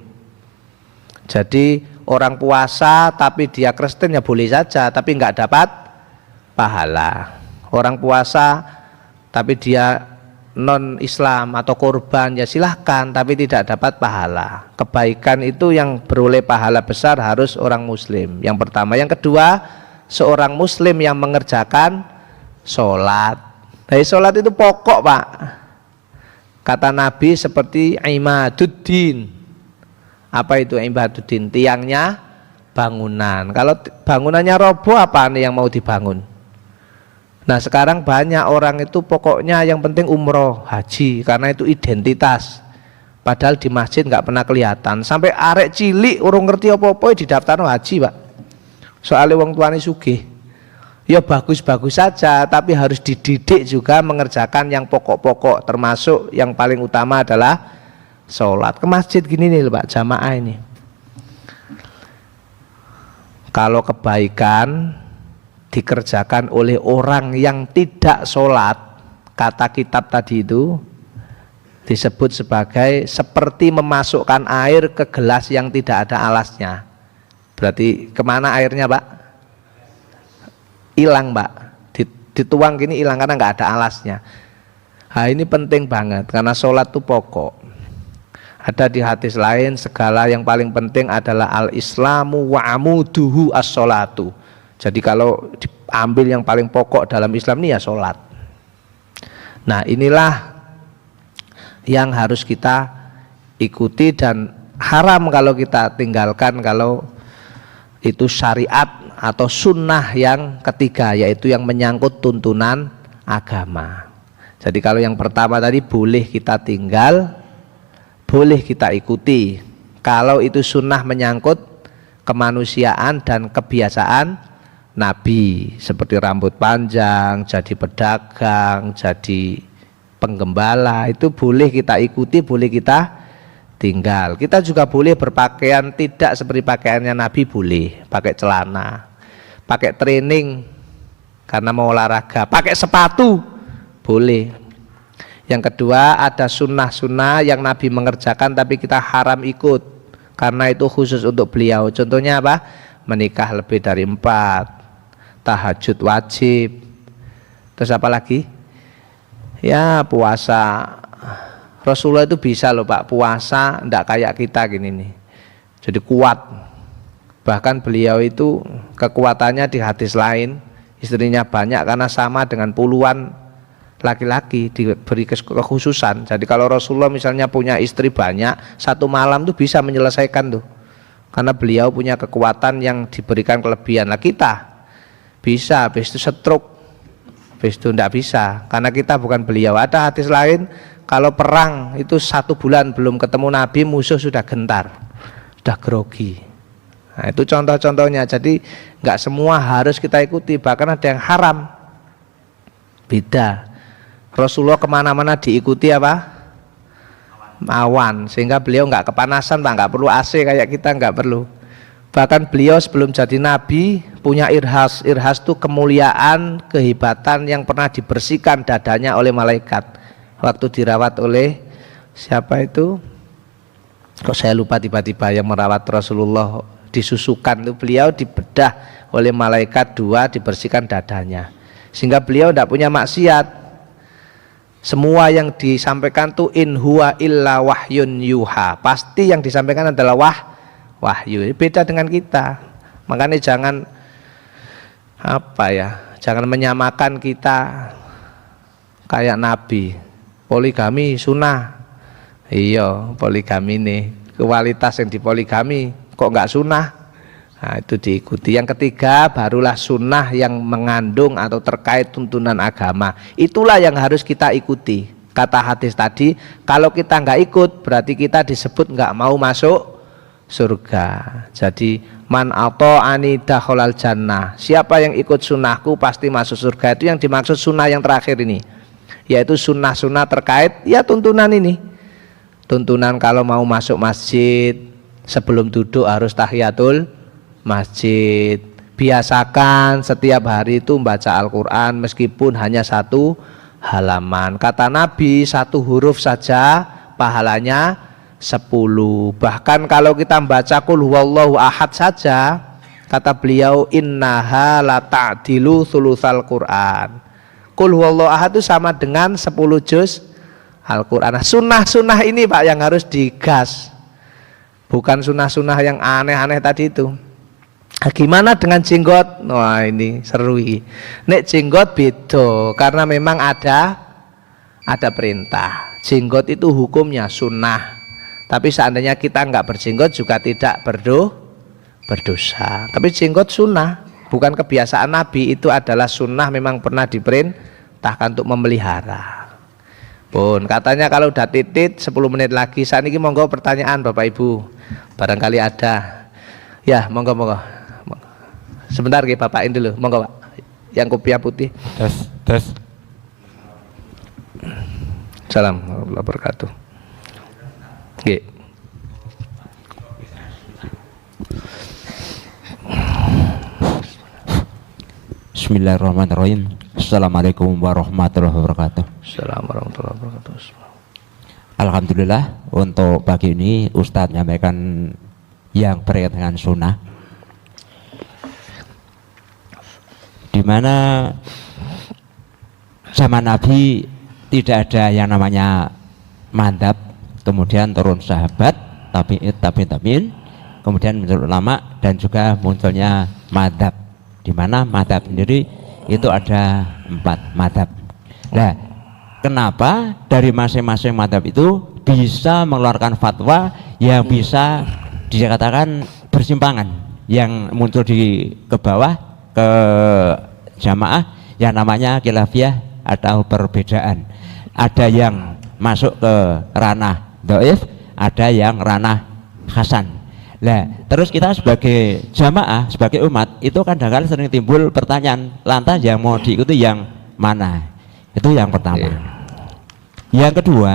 Jadi orang puasa tapi dia Kristen ya boleh saja, tapi nggak dapat pahala. Orang puasa tapi dia non Islam atau korban ya silahkan, tapi tidak dapat pahala. Kebaikan itu yang beroleh pahala besar harus orang muslim. Yang pertama. Yang kedua, seorang muslim yang mengerjakan sholat. Nah, sholat itu pokok Pak. Kata Nabi seperti imaduddin. Apa itu imaduddin? Tiangnya bangunan. Kalau bangunannya roboh, apa nih yang mau dibangun? Nah sekarang banyak orang itu pokoknya yang penting umroh, haji, karena itu identitas. Padahal di masjid nggak pernah kelihatan. Sampai arek cilik urung ngerti apa-apa didaftar haji Pak. Soalnya wong tuane sugih. Ya bagus-bagus saja, tapi harus dididik juga mengerjakan yang pokok-pokok, termasuk yang paling utama adalah sholat. Ke masjid gini nih Pak, jamaah ini. Kalau kebaikan dikerjakan oleh orang yang tidak sholat, kata kitab tadi itu disebut sebagai seperti memasukkan air ke gelas yang tidak ada alasnya. Berarti kemana airnya Pak? Hilang Pak. Dituang gini hilang karena nggak ada alasnya. Nah ini penting banget karena sholat itu pokok. Ada di hadis lain, segala yang paling penting adalah al-islamu wa amuduhu as-sholatu. Jadi kalau diambil yang paling pokok dalam Islam ini ya sholat. Nah inilah yang harus kita ikuti dan haram kalau kita tinggalkan kalau itu syariat atau sunnah yang ketiga, yaitu yang menyangkut tuntunan agama. Jadi kalau yang pertama tadi boleh kita tinggal, boleh kita ikuti kalau itu sunnah menyangkut kemanusiaan dan kebiasaan Nabi, seperti rambut panjang, jadi pedagang, jadi penggembala, itu boleh kita ikuti, boleh kita tinggal. Kita juga boleh berpakaian tidak seperti pakaiannya Nabi, boleh pakai celana, pakai training karena mau olahraga, pakai sepatu boleh. Yang kedua, ada sunnah-sunnah yang Nabi mengerjakan tapi kita haram ikut karena itu khusus untuk beliau. Contohnya apa? Menikah lebih dari 4, tahajud wajib, terus apa lagi? Ya puasa. Rasulullah itu bisa loh Pak, puasa enggak kayak kita gini nih, jadi kuat. Bahkan beliau itu kekuatannya di hadis lain, istrinya banyak karena sama dengan puluhan laki-laki, diberi kekhususan. Jadi kalau Rasulullah misalnya punya istri banyak, satu malam tuh bisa menyelesaikan tuh, karena beliau punya kekuatan yang diberikan kelebihan. Nah kita bisa, habis itu stroke, habis itu enggak bisa karena kita bukan beliau. Ada hadis lain, kalau perang itu 1 bulan belum ketemu Nabi, musuh sudah gentar, sudah grogi. Nah itu contoh-contohnya. Jadi enggak semua harus kita ikuti, bahkan ada yang haram. Beda. Rasulullah kemana-mana diikuti apa? Awan, sehingga beliau nggak kepanasan, nggak perlu AC kayak kita, nggak perlu. Bahkan beliau sebelum jadi Nabi punya irhas. Irhas itu kemuliaan, kehebatan yang pernah dibersihkan dadanya oleh malaikat waktu dirawat oleh siapa itu? Kok saya lupa tiba-tiba yang merawat Rasulullah, disusukan itu beliau dibedah oleh malaikat 2, dibersihkan dadanya, sehingga beliau tidak punya maksiat. Semua yang disampaikan tuh in huwa illa wahyun yuha, pasti yang disampaikan adalah wahyu. Beda dengan kita. Makanya jangan jangan menyamakan kita kayak Nabi. Poligami sunnah, iya poligami nih, kualitas yang dipoligami kok nggak sunnah. Nah itu diikuti. Yang ketiga barulah sunnah yang mengandung atau terkait tuntunan agama. Itulah yang harus kita ikuti. Kata hadis tadi, kalau kita nggak ikut berarti kita disebut nggak mau masuk surga. Jadi man ata'ani dakhalal jannah. Siapa yang ikut sunnahku pasti masuk surga. Itu yang dimaksud sunnah yang terakhir ini, yaitu sunnah-sunnah terkait ya tuntunan ini. Tuntunan kalau mau masuk masjid, sebelum duduk harus tahiyatul masjid. Biasakan setiap hari itu membaca Al-Quran meskipun hanya 1 halaman. Kata Nabi 1 huruf saja pahalanya 10. Bahkan kalau kita membaca qul huwallahu ahad saja, kata beliau innaha la ta'dilu thulutsal Quran. Qul huwallahu ahad itu sama dengan 10 juz Al-Quran. Sunnah-sunnah ini Pak yang harus digas, bukan sunnah-sunnah yang aneh-aneh tadi itu. Gimana dengan jenggot? Wah ini seru ini. Nek jenggot beda karena memang ada perintah. Jenggot itu hukumnya sunnah. Tapi seandainya kita nggak berjenggot juga tidak berdosa. Tapi jenggot sunnah, bukan kebiasaan Nabi. Itu adalah sunnah, memang pernah diperintahkan untuk memelihara. Pun katanya kalau udah titit 10 menit lagi. Saat ini monggo pertanyaan Bapak Ibu, barangkali ada. Ya monggo. Sebentar ya Bapakin dulu, monggo Pak. Yang kopiah putih. Tes. Salam warahmatullahi wabarakatuh. Nggih. Bismillahirrahmanirrahim. Assalamualaikum warahmatullahi wabarakatuh. Assalamualaikum warahmatullahi wabarakatuh. Alhamdulillah untuk pagi ini Ustadz menyampaikan yang berkaitan dengan sunnah, di mana zaman Nabi tidak ada yang namanya mandhab, kemudian turun sahabat, tabi'in, kemudian muncul ulama, dan juga munculnya madhab, di mana madhab sendiri itu ada 4 madhab. Nah, kenapa dari masing-masing madhab itu bisa mengeluarkan fatwa yang bisa dikatakan bersimpangan, yang muncul ke bawah, ke jamaah, yang namanya khilafiyah atau perbedaan. Ada yang masuk ke ranah dhaif, ada yang ranah hasan. Nah, terus kita sebagai jamaah, sebagai umat, itu kadang-kadang sering timbul pertanyaan, lantas yang mau diikuti yang mana? Itu yang pertama. Yang kedua,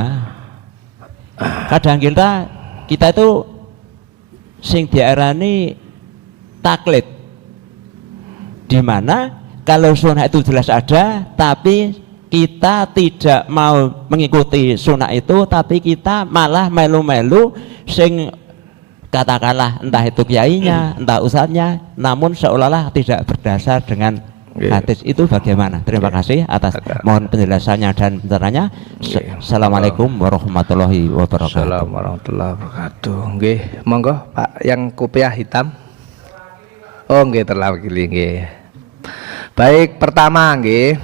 kadang kita itu sing diarani taklid, di mana kalau sunnah itu jelas ada, tapi kita tidak mau mengikuti sunnah itu, tapi kita malah melu-melu sing katakanlah entah itu kiainya, entah ustadznya, namun seolah-olah tidak berdasar dengan hadis. Itu bagaimana? Terima kasih atas mohon penjelasannya dan pencerahannya. Assalamualaikum warahmatullahi wabarakatuh. Assalamualaikum warahmatullahi wabarakatuh. Nggih, monggo Pak yang kopiah hitam. Oh nggih, terwakili nggih. Baik, pertama nggih,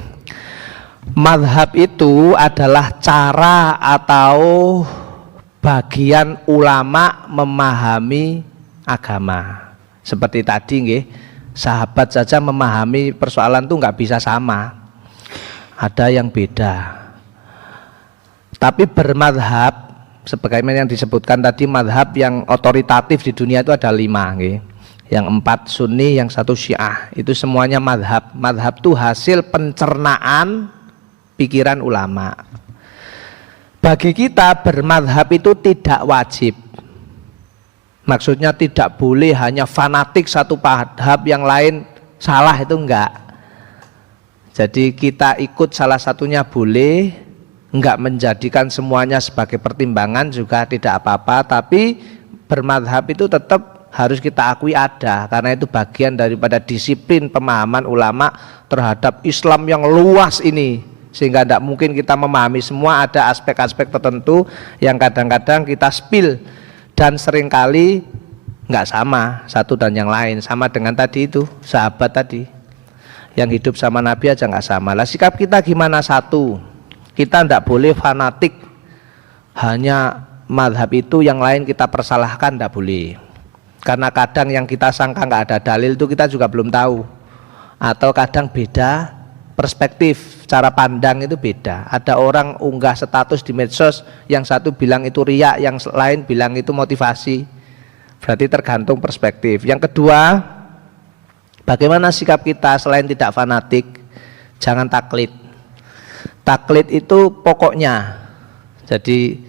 madhab itu adalah cara atau bagian ulama memahami agama. Seperti tadi nggih, sahabat saja memahami persoalan itu nggak bisa sama, ada yang beda. Tapi bermadhab, sebagaimana yang disebutkan tadi, madhab yang otoritatif di dunia itu ada 5 nggih. Yang 4 Sunni, yang 1 Syiah, itu semuanya madhab. Madhab itu hasil pencernaan pikiran ulama. Bagi kita bermadhab itu tidak wajib. Maksudnya tidak boleh hanya fanatik satu madhab, yang lain salah, itu enggak. Jadi kita ikut salah satunya boleh, enggak menjadikan semuanya sebagai pertimbangan juga tidak apa-apa. Tapi bermadhab itu tetap harus kita akui ada, karena itu bagian daripada disiplin pemahaman ulama terhadap Islam yang luas ini. Sehingga tidak mungkin kita memahami semua, ada aspek-aspek tertentu yang kadang-kadang kita spill dan seringkali nggak sama satu dan yang lain. Sama dengan tadi itu sahabat tadi yang hidup sama Nabi aja nggak sama. Lah sikap kita gimana? Satu, kita tidak boleh fanatik hanya madhab itu, yang lain kita persalahkan, tidak boleh. Karena kadang yang kita sangka nggak ada dalil itu kita juga belum tahu, atau kadang beda perspektif, cara pandang itu beda. Ada orang unggah status di medsos, yang satu bilang itu riya, yang lain bilang itu motivasi. Berarti tergantung perspektif. Yang kedua, bagaimana sikap kita selain tidak fanatik? Jangan taklid. Taklid itu pokoknya. Jadi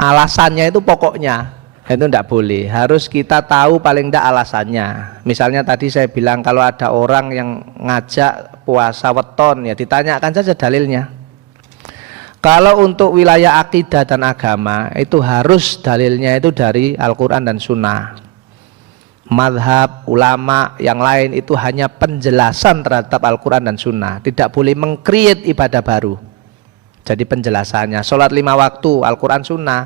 alasannya itu pokoknya. Itu tidak boleh, harus kita tahu paling tidak alasannya. Misalnya tadi saya bilang kalau ada orang yang ngajak puasa weton, ya ditanyakan saja dalilnya. Kalau untuk wilayah akidah dan agama itu harus dalilnya itu dari Al-Quran dan Sunnah. Madhab, ulama yang lain itu hanya penjelasan terhadap Al-Quran dan Sunnah. Tidak boleh meng-create ibadah baru. Jadi penjelasannya, sholat 5 waktu, Al-Quran Sunnah.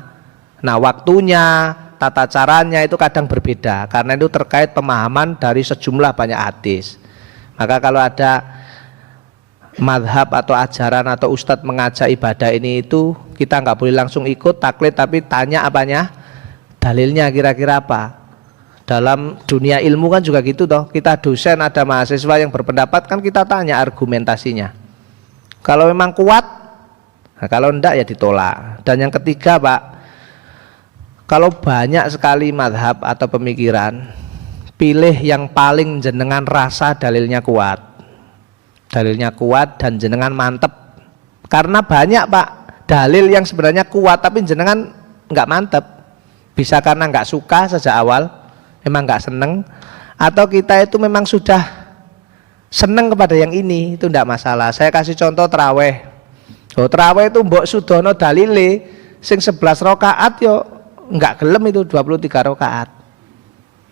Nah waktunya, tata caranya itu kadang berbeda, karena itu terkait pemahaman dari sejumlah banyak hadis. Maka kalau ada madhab atau ajaran atau ustadz mengajak ibadah ini itu, kita nggak boleh langsung ikut taklid, tapi tanya apanya, dalilnya kira-kira apa. Dalam dunia ilmu kan juga gitu toh, kita dosen ada mahasiswa yang berpendapat, kan kita tanya argumentasinya. Kalau memang kuat, nah kalau enggak ya ditolak. Dan yang ketiga Pak, kalau banyak sekali madhab atau pemikiran, pilih yang paling jenengan rasa dalilnya kuat. Dalilnya kuat dan jenengan mantep. Karena banyak Pak, dalil yang sebenarnya kuat tapi jenengan nggak mantep. Bisa karena nggak suka sejak awal, memang nggak seneng, atau kita itu memang sudah seneng kepada yang ini, itu nggak masalah. Saya kasih contoh terawih. Oh, terawih itu mbok sudono dalile sing 11 rakaat yo enggak gelem, itu 23 rakaat.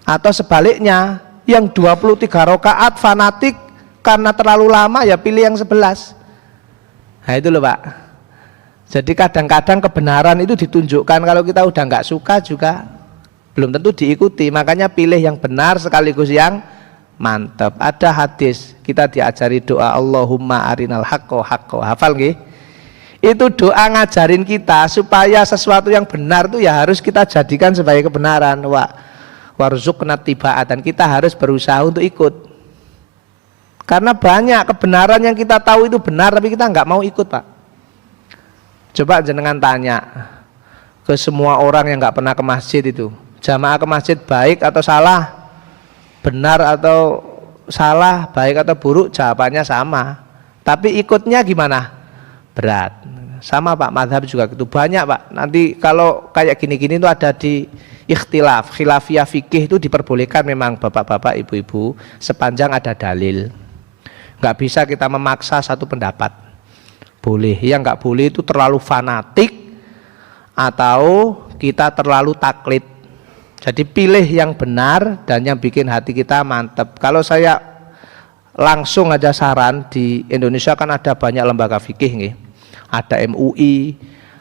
Atau sebaliknya, yang 23 rakaat fanatik karena terlalu lama, ya pilih yang 11. Nah itu loh Pak. Jadi kadang-kadang kebenaran itu ditunjukkan, kalau kita udah nggak suka juga belum tentu diikuti. Makanya pilih yang benar sekaligus yang mantap. Ada hadis kita diajari doa Allahumma arinal haqqo haqqo. Hafal nggih? Itu doa ngajarin kita supaya sesuatu yang benar itu ya harus kita jadikan sebagai kebenaran. Warzuqna tibaa, dan kita harus berusaha untuk ikut. Karena banyak kebenaran yang kita tahu itu benar tapi kita nggak mau ikut, Pak. Coba jenengan tanya ke semua orang yang nggak pernah ke masjid itu, jamaah ke masjid baik atau salah, benar atau salah, baik atau buruk, jawabannya sama. Tapi ikutnya gimana? Berat. Sama Pak, mazhab juga gitu, banyak Pak. Nanti kalau kayak gini-gini itu ada di ikhtilaf, khilafiyah fikih itu diperbolehkan memang bapak-bapak, ibu-ibu, sepanjang ada dalil. Nggak bisa kita memaksa satu pendapat. Boleh, yang nggak boleh itu terlalu fanatik atau kita terlalu taklid. Jadi pilih yang benar dan yang bikin hati kita mantep. Kalau saya langsung aja saran, di Indonesia kan ada banyak lembaga fikih nih. Ada MUI,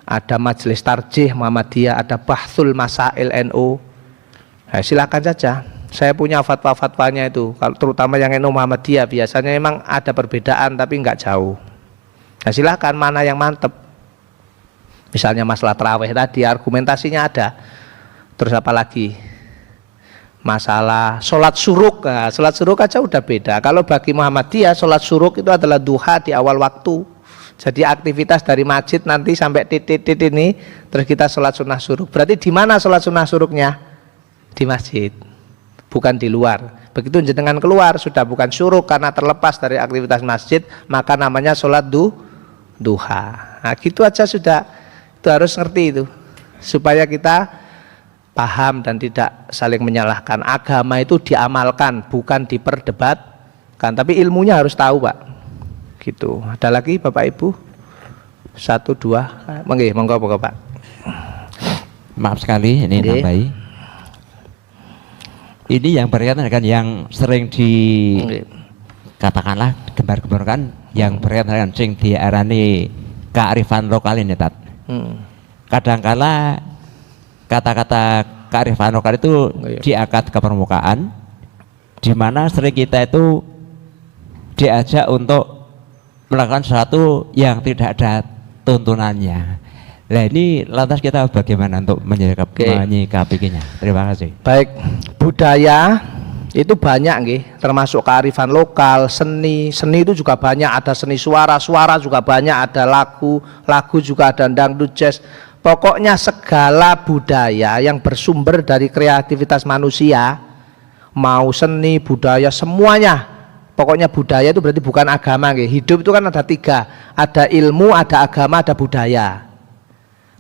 ada Majelis Tarjih Muhammadiyah, ada Bahthul Masail NU. Nah, silakan saja. Saya punya fatwa-fatwanya itu. Kalau terutama yang NU Muhammadiyah biasanya memang ada perbedaan tapi nggak jauh. Nah, silakan mana yang mantep. Misalnya masalah tarawih tadi argumentasinya ada. Terus apa lagi? Masalah sholat suruk. Nah, sholat suruk aja udah beda. Kalau bagi Muhammadiyah sholat suruk itu adalah duha di awal waktu. Jadi aktivitas dari masjid nanti sampai titik ini, terus kita sholat sunnah suruk. Berarti di mana sholat sunnah suruknya? Di masjid, bukan di luar. Begitu jenengan keluar sudah bukan suruk karena terlepas dari aktivitas masjid, maka namanya sholat duha. Nah, gitu aja sudah. Itu harus ngerti itu supaya kita paham dan tidak saling menyalahkan. Agama itu diamalkan, bukan diperdebatkan. Tapi ilmunya harus tahu, Pak. Gitu. Ada lagi Bapak Ibu? 1, 2. Monggo Pak. Maaf sekali ini nambahi. Ini yang berkaitan dengan yang sering katakanlah gembar-gemborkan, yang berkaitan dengan sing diarani kearifan lokal ini, Tat. Kadangkala kata-kata kearifan lokal itu diangkat ke permukaan, di mana sering kita itu diajak untuk melakukan sesuatu yang tidak ada tuntunannya. Nah, ini lantas kita bagaimana untuk menyikapinya? Terima kasih. Baik, budaya itu banyak nggih, termasuk kearifan lokal, seni itu juga banyak, ada seni suara juga banyak, ada lagu juga ada, dangdut, jazz. Pokoknya segala budaya yang bersumber dari kreativitas manusia, mau seni, budaya, semuanya. Pokoknya budaya itu berarti bukan agama nggih. Hidup itu kan ada 3, ada ilmu, ada agama, ada budaya.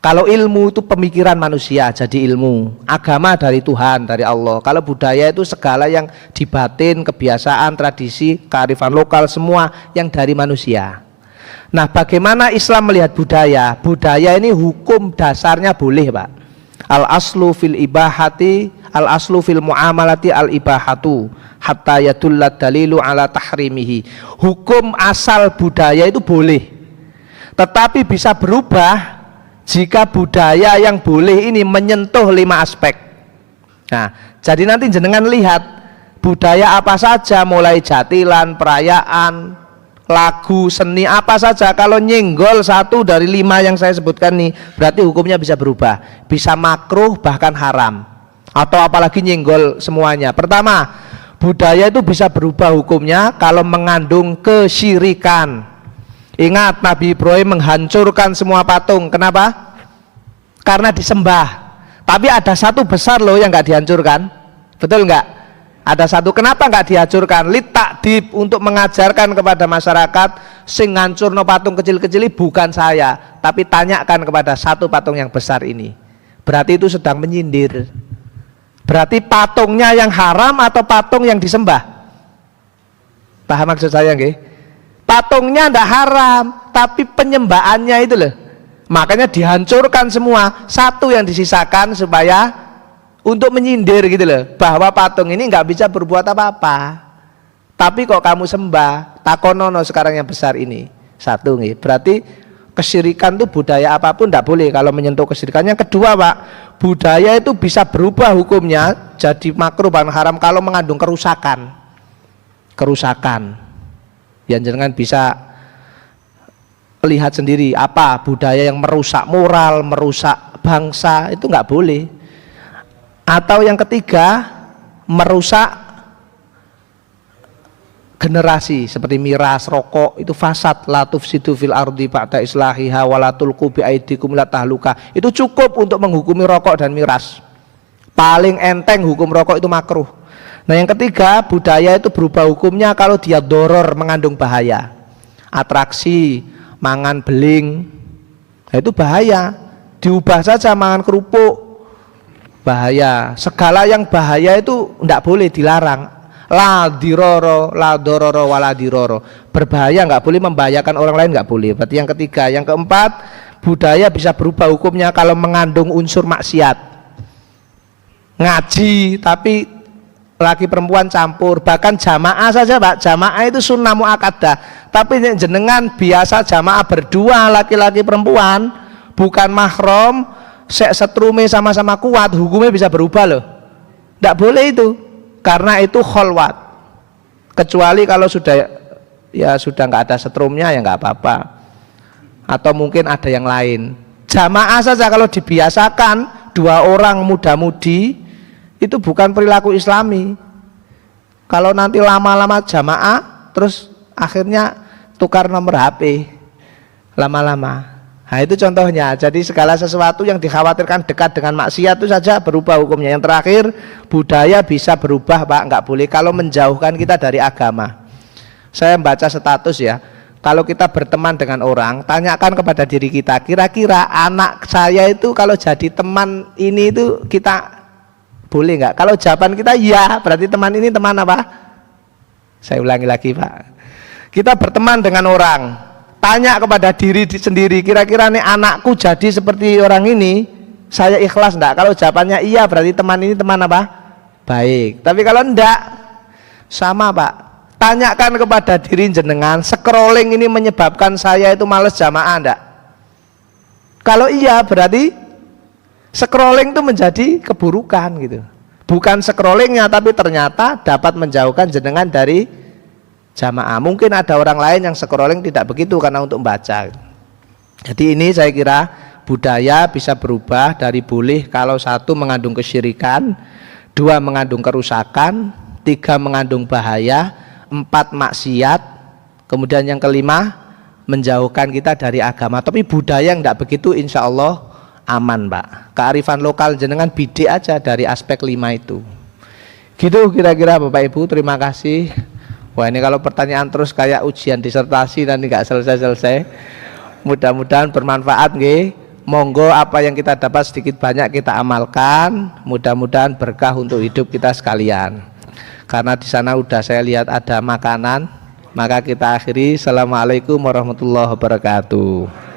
Kalau ilmu itu pemikiran manusia jadi ilmu, agama dari Tuhan, dari Allah. Kalau budaya itu segala yang dibatin, kebiasaan, tradisi, kearifan lokal, semua yang dari manusia. Nah, bagaimana Islam melihat budaya? Budaya ini hukum dasarnya boleh, Pak. Al aslu fil ibahati, al aslu fil muamalati al ibahatu, hatta yadullat dalilu ala tahrimihi. Hukum asal budaya itu boleh, tetapi bisa berubah jika budaya yang boleh ini menyentuh 5 aspek. Nah, jadi nanti jenengan lihat budaya apa saja, mulai jatilan, perayaan, lagu, seni, apa saja, kalau nyenggol 1 dari 5 yang saya sebutkan nih, berarti hukumnya bisa berubah, bisa makruh bahkan haram, atau apalagi nyenggol semuanya. Pertama, budaya itu bisa berubah hukumnya kalau mengandung kesyirikan. Ingat, Nabi Ibrahim menghancurkan semua patung. Kenapa? Karena disembah. Tapi ada satu besar loh yang nggak dihancurkan. Betul nggak? Ada satu. Kenapa nggak dihancurkan? Litakdib, untuk mengajarkan kepada masyarakat, sing ngancurno patung kecil-kecil bukan saya, tapi tanyakan kepada satu patung yang besar ini. Berarti itu sedang menyindir. Berarti patungnya yang haram atau patung yang disembah? Paham maksud saya nggih? Patungnya ndak haram, tapi penyembahannya itu loh. Makanya dihancurkan semua, satu yang disisakan supaya untuk menyindir gitu loh, bahwa patung ini nggak bisa berbuat apa-apa. Tapi kok kamu sembah, takonono sekarang yang besar ini. Satu nih, berarti Kesyirikan itu budaya apapun tidak boleh kalau menyentuh kesyirikan. Yang kedua Pak, budaya itu bisa berubah hukumnya jadi makruh bahkan haram kalau mengandung kerusakan. Kerusakan. Yang jangan bisa lihat sendiri apa budaya yang merusak moral, merusak bangsa, itu nggak boleh. Atau yang ketiga, merusak generasi seperti miras, rokok, itu fasad. La tufsidu fil ardi ba'da islahiha wa la tulqu bi aidikum ila tahluka. Itu cukup untuk menghukumi rokok dan miras. Paling enteng hukum rokok itu makruh. Nah yang ketiga, budaya itu berubah hukumnya kalau dia doror, mengandung bahaya. Atraksi, mangan beling, nah itu bahaya. Diubah saja mangan kerupuk, bahaya. Segala yang bahaya itu tidak boleh, dilarang. La diroro, la dororo, wala diroro. Berbahaya nggak boleh, membahayakan orang lain nggak boleh. Berarti yang ketiga. Yang keempat, budaya bisa berubah hukumnya kalau mengandung unsur maksiat. Ngaji tapi laki perempuan campur, bahkan jamaah saja Pak, jamaah itu sunnah muakkadah. Tapi jenengan biasa jamaah berdua laki-laki perempuan, bukan mahram, setrume sama-sama kuat, hukumnya bisa berubah loh. Tidak boleh itu. Karena itu kholwat, kecuali kalau sudah nggak ada setrumnya ya nggak apa-apa, atau mungkin ada yang lain. Jamaah saja kalau dibiasakan 2 orang muda-mudi itu bukan perilaku Islami. Kalau nanti lama-lama jamaah terus akhirnya tukar nomor HP lama-lama. Nah itu contohnya. Jadi segala sesuatu yang dikhawatirkan dekat dengan maksiat itu saja berubah hukumnya. Yang terakhir, budaya bisa berubah Pak, nggak boleh kalau menjauhkan kita dari agama. Saya baca status ya, kalau kita berteman dengan orang, tanyakan kepada diri kita, kira-kira anak saya itu kalau jadi teman ini itu kita boleh nggak? Kalau jawaban kita ya, berarti teman ini teman apa? Saya ulangi lagi Pak. Kita berteman dengan orang, tanya kepada diri sendiri, kira-kira nih anakku jadi seperti orang ini, saya ikhlas enggak? Kalau jawabannya iya, berarti teman ini teman apa? Baik. Tapi kalau enggak, sama Pak, tanyakan kepada diri jenengan, scrolling ini menyebabkan saya itu males jamaah enggak? Kalau iya, berarti scrolling itu menjadi keburukan gitu. Bukan scrollingnya, tapi ternyata dapat menjauhkan jenengan dari jamaah. Mungkin ada orang lain yang scrolling tidak begitu karena untuk membaca. Jadi ini saya kira budaya bisa berubah dari boleh kalau 1 mengandung kesyirikan, 2 mengandung kerusakan, 3 mengandung bahaya, 4 maksiat, kemudian yang kelima menjauhkan kita dari agama. Tapi budaya yang tidak begitu insya Allah aman Pak. Kearifan lokal jenengan bidik aja dari aspek 5 itu. Gitu kira-kira Bapak Ibu, terima kasih. Wah ini kalau pertanyaan terus kayak ujian disertasi nanti nggak selesai-selesai. Mudah-mudahan bermanfaat nggih. Monggo apa yang kita dapat sedikit banyak kita amalkan. Mudah-mudahan berkah untuk hidup kita sekalian. Karena di sana udah saya lihat ada makanan, maka kita akhiri. Assalamualaikum warahmatullahi wabarakatuh.